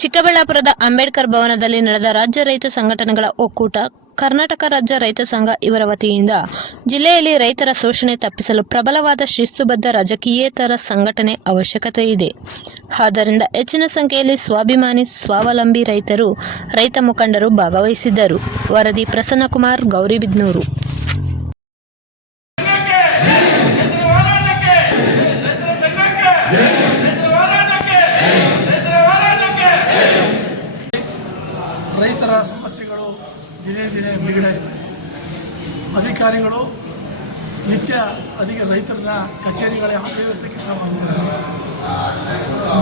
ಚಿಕ್ಕಬಳ್ಳಾಪುರದ ಅಂಬೇಡ್ಕರ್ ಭವನದಲ್ಲಿ ನಡೆದ ರಾಜ್ಯ ರೈತ ಸಂಘಟನೆಗಳ ಒಕ್ಕೂಟ, ಕರ್ನಾಟಕ ರಾಜ್ಯ ರೈತ ಸಂಘ ಇವರ ವತಿಯಿಂದ ಜಿಲ್ಲೆಯಲ್ಲಿ ರೈತರ ಶೋಷಣೆ ತಪ್ಪಿಸಲು ಪ್ರಬಲವಾದ ಶಿಸ್ತುಬದ್ಧ ರಾಜಕೀಯೇತರ ಸಂಘಟನೆ ಅವಶ್ಯಕತೆ ಇದೆ. ಆದ್ದರಿಂದ ಹೆಚ್ಚಿನ ಸಂಖ್ಯೆಯಲ್ಲಿ ಸ್ವಾಭಿಮಾನಿ ಸ್ವಾವಲಂಬಿ ರೈತರು, ರೈತ ಮುಖಂಡರು ಭಾಗವಹಿಸಿದ್ದರು. ವರದಿ ಪ್ರಸನ್ನಕುಮಾರ್, ಗೌರಿಬಿದನೂರು. ರೈತರ ಸಮಸ್ಯೆಗಳು ದಿನೇ ದಿನೇ ಬಿಗಡಾಯಿಸ್ತಾ ಇದೆ. ಅಧಿಕಾರಿಗಳು ನಿತ್ಯ ರೈತರನ್ನ ಕಚೇರಿಗಳೇ ಹಾಕುವಂಥ ಕೆಲಸ ಮಾಡ್ತಿದ್ದಾರೆ.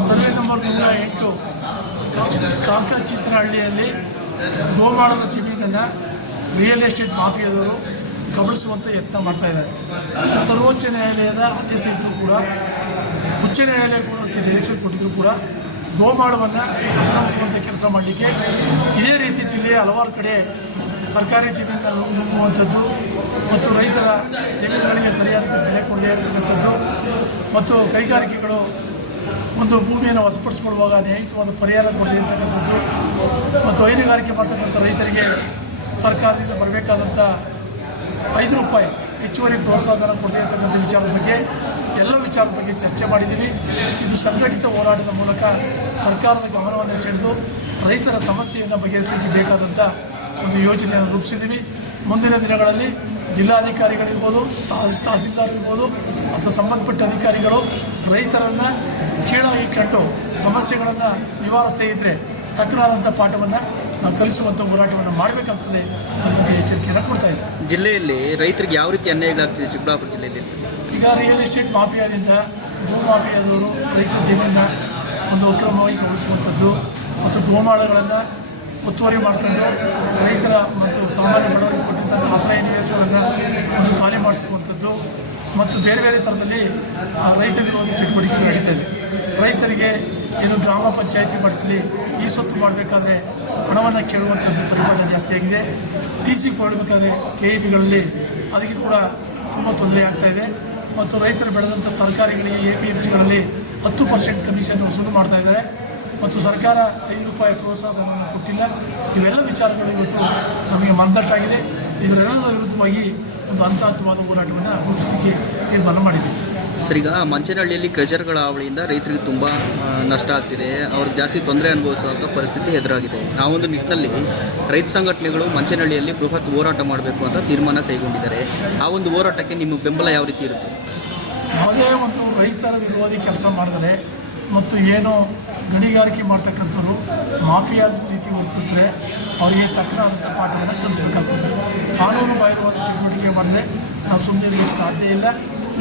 ಸರ್ವೆ ನಂಬರ್ 108 ಕಾಕಚಿತ್ರಹಳ್ಳಿಯಲ್ಲಿ ಗೋಮಾಳದ ಜಮೀನನ್ನು ರಿಯಲ್ ಎಸ್ಟೇಟ್ ಮಾಫಿಯಾದವರು ಕಬಳಿಸುವಂಥ ಯತ್ನ ಮಾಡ್ತಾ ಇದ್ದಾರೆ. ಸರ್ವೋಚ್ಚ ನ್ಯಾಯಾಲಯದ ಆದೇಶ ಇದ್ದರೂ ಕೂಡ, ಉಚ್ಚ ನ್ಯಾಯಾಲಯ ಕೂಡ ಅದಕ್ಕೆ ಡೈರೆಕ್ಷನ್ ಕೊಟ್ಟಿದ್ರು ಕೂಡ ಗೋಮಾಳವನ್ನು ಆಕ್ರಮಿಸುವಂಥ ಕೆಲಸ ಮಾಡಲಿಕ್ಕೆ ಇದೇ ರೀತಿ ಜಿಲ್ಲೆಯ ಹಲವಾರು ಕಡೆ ಸರ್ಕಾರಿ ಜಮೀನಲ್ಲಿ ನುಗ್ಗುವಂಥದ್ದು ಮತ್ತು ರೈತರ ಜಮೀನುಗಳಿಗೆ ಸರಿಯಾದ ಬೆಲೆ ಕೊಡದೇ ಇರತಕ್ಕಂಥದ್ದು ಮತ್ತು ಕೈಗಾರಿಕೆಗಳು ಒಂದು ಭೂಮಿಯನ್ನು ವಶಪಡಿಸಿಕೊಳ್ಳುವಾಗ ನ್ಯಾಯಯುತವಾದ ಪರಿಹಾರ ಕೊಡದೇ ಇರತಕ್ಕಂಥದ್ದು ಮತ್ತು ಹೈನುಗಾರಿಕೆ ಮಾಡ್ತಕ್ಕಂಥ ರೈತರಿಗೆ ಸರ್ಕಾರದಿಂದ ಬರಬೇಕಾದಂಥ ₹5 ಹೆಚ್ಚುವರಿ ಪ್ರೋತ್ಸಾಹಧನ ಕೊಡದೇ ಇರತಕ್ಕಂಥ ವಿಚಾರದ ಬಗ್ಗೆ ಎಲ್ಲ ವಿಚಾರದ ಬಗ್ಗೆ ಚರ್ಚೆ ಮಾಡಿದ್ದೀವಿ. ಇದು ಸಂಘಟಿತ ಹೋರಾಟದ ಮೂಲಕ ಸರ್ಕಾರದ ಗಮನವನ್ನು ಸೆಳೆದು ರೈತರ ಸಮಸ್ಯೆಯನ್ನು ಬಗೆಹರಿಸಲಿಕ್ಕೆ ಬೇಕಾದಂಥ ಒಂದು ಯೋಜನೆಯನ್ನು ರೂಪಿಸಿದ್ದೀವಿ. ಮುಂದಿನ ದಿನಗಳಲ್ಲಿ ಜಿಲ್ಲಾಧಿಕಾರಿಗಳಿರ್ಬೋದು, ತಹಸೀಲ್ದಾರ್ ಇರ್ಬೋದು ಅಥವಾ ಸಂಬಂಧಪಟ್ಟ ಅಧಿಕಾರಿಗಳು ರೈತರನ್ನು ಕೀಳಾಗಿ ಕಂಡು ಸಮಸ್ಯೆಗಳನ್ನು ನಿವಾರಿಸದೇ ಇದ್ದರೆ ತಕ್ಕನಾದಂಥ ಪಾಠವನ್ನು ನಾವು ಕಲಿಸುವಂಥ ಹೋರಾಟವನ್ನು ಮಾಡಬೇಕಾಗ್ತದೆ ಅನ್ನೋದು ಎಚ್ಚರಿಕೆಯನ್ನು ಕೊಡ್ತಾ ಇದೆ. ಜಿಲ್ಲೆಯಲ್ಲಿ ರೈತರಿಗೆ ಯಾವ ರೀತಿ ಅನ್ಯಾಯಗಳಾಗ್ತಿದೆ ಚಿಕ್ಕಬಳ್ಳಾಪುರ ಜಿಲ್ಲೆಯಲ್ಲಿ? ಈಗ ರಿಯಲ್ ಎಸ್ಟೇಟ್ ಮಾಫಿಯಾದಿಂದ ಭೂ ಮಾಫಿಯಾದವರು ರೈತರ ಜಮೀನನ್ನು ಒಂದು ಅಕ್ರಮವಾಗಿ ಕಬಳಿಸುವಂಥದ್ದು ಮತ್ತು ಗೋಮಾಳಗಳನ್ನು ಒತ್ತುವರಿ ಮಾಡ್ಕೊಂಡು ರೈತರ ಮತ್ತು ಸಾಮಾನ್ಯ ಬಡವರಿಗೆ ಕೊಟ್ಟಿದ್ದಂಥ ಆಶ್ರಯ ನಿವೇಶಗಳನ್ನು ಒಂದು ಖಾಲಿ ಮಾಡಿಸುವಂಥದ್ದು ಮತ್ತು ಬೇರೆ ಬೇರೆ ಥರದಲ್ಲಿ ರೈತ ವಿರೋಧಿ ಚಟುವಟಿಕೆ ನಡೀತಾ ಇದೆ. ರೈತರಿಗೆ ಏನು ಗ್ರಾಮ ಪಂಚಾಯತಿ ಮಟ್ಟದಲ್ಲಿ ಈ ಸ್ವತ್ತು ಮಾಡಬೇಕಾದ್ರೆ ಹಣವನ್ನು ಕೇಳುವಂಥದ್ದು ಪರಿಮಾಣ ಜಾಸ್ತಿಯಾಗಿದೆ. TC ಕೊಡಬೇಕಾದ್ರೆ KEBಗಳಲ್ಲಿ ಅದಕ್ಕೆ ಕೂಡ ತುಂಬ ತೊಂದರೆ ಆಗ್ತಾಯಿದೆ ಮತ್ತು ರೈತರು ಬೆಳೆದಂಥ ತರಕಾರಿಗಳಿಗೆ APMCಗಳಲ್ಲಿ 10% ಕಮಿಷನ್ ವಸೂಲು ಮಾಡ್ತಾ ಇದ್ದಾರೆ ಮತ್ತು ಸರ್ಕಾರ ₹5 ಪ್ರೋತ್ಸಾಹಧನವನ್ನು ಕೊಟ್ಟಿಲ್ಲ. ಇವೆಲ್ಲ ವಿಚಾರಗಳು ಇವತ್ತು ನಮಗೆ ಮಂದಟ್ಟಾಗಿದೆ. ಇದರೆಲ್ಲದ ವಿರುದ್ಧವಾಗಿ ಒಂದು ಹಂತವಾದ ಹೋರಾಟವನ್ನು ರೂಪಿಸಲಿಕ್ಕೆ ತೀರ್ಮಾನ ಮಾಡಿದ್ದೀವಿ. ಸರ್, ಈಗ ಮಂಚನಹಳ್ಳಿಯಲ್ಲಿ ಕ್ರೆಷರ್ಗಳ ಹಾವಳಿಯಿಂದ ರೈತರಿಗೆ ತುಂಬ ನಷ್ಟ ಆಗ್ತಿದೆ, ಅವ್ರಿಗೆ ಜಾಸ್ತಿ ತೊಂದರೆ ಅನುಭವಿಸುವಂಥ ಪರಿಸ್ಥಿತಿ ಎದುರಾಗಿದೆ. ಆ ಒಂದು ನಿಟ್ಟಿನಲ್ಲಿ ರೈತ ಸಂಘಟನೆಗಳು ಮಂಚನಹಳ್ಳಿಯಲ್ಲಿ ಬೃಹತ್ ಹೋರಾಟ ಮಾಡಬೇಕು ಅಂತ ತೀರ್ಮಾನ ಕೈಗೊಂಡಿದ್ದಾರೆ. ಆ ಒಂದು ಹೋರಾಟಕ್ಕೆ ನಿಮ್ಮ ಬೆಂಬಲ ಯಾವ ರೀತಿ ಇರುತ್ತೆ? ಯಾವುದೇ ಒಂದು ರೈತರ ವಿರೋಧಿ ಕೆಲಸ ಮಾಡಿದರೆ ಮತ್ತು ಏನು ಗಣಿಗಾರಿಕೆ ಮಾಡ್ತಕ್ಕಂಥವ್ರು ಮಾಫಿಯಾದ ರೀತಿ ವರ್ತಿಸಿದ್ರೆ ಅವರಿಗೆ ತಕ್ಕನಾದಂಥ ಪಾಠವನ್ನು ಕಲಿಸಬೇಕಾಗ್ತದೆ. ಕಾನೂನು ಬಾಹಿರವಾದ ಚಟುವಟಿಕೆ ಮಾಡಿದ್ರೆ ನಾವು ಸುಮ್ಮನೆ ಇರಲಿಕ್ಕೆ ಸಾಧ್ಯ ಇಲ್ಲ.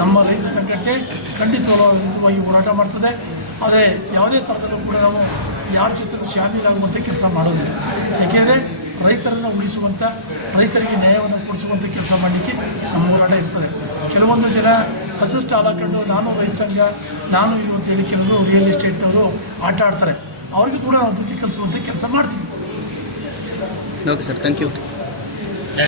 ನಮ್ಮ ರೈತ ಸಂಘಟನೆ ಖಂಡಿತವಾಗಿ ಹೋರಾಟ ಮಾಡ್ತದೆ. ಆದರೆ ಯಾವುದೇ ಥರದಲ್ಲೂ ಕೂಡ ನಾವು ಯಾರ ಜೊತೆಲೂ ಶಾಮೀಲಾಗುವಂಥ ಕೆಲಸ ಮಾಡೋದಿಲ್ಲ. ಏಕೆಂದರೆ ರೈತರನ್ನು ಉಳಿಸುವಂಥ, ರೈತರಿಗೆ ನ್ಯಾಯವನ್ನು ಕೊಡಿಸುವಂಥ ಕೆಲಸ ಮಾಡಲಿಕ್ಕೆ ನಮ್ಮ ಹೋರಾಟ ಇರ್ತದೆ. ಕೆಲವೊಂದು ಜನ ಹಸಿರು ಟಾಲ್ ಹಾಕೊಂಡು ನಾನು ರೈತ ಸಂಘ, ನಾನು ಇದು ಅಂತೇಳಿ ಕೆಲವರು ರಿಯಲ್ ಎಸ್ಟೇಟ್ನವರು ಆಟ ಆಡ್ತಾರೆ. ಅವ್ರಿಗೆ ಕೂಡ ನಾವು ಬುದ್ಧಿ ಕಲಿಸುವಂಥ ಕೆಲಸ ಮಾಡ್ತೀವಿ. Okay sir, thank you.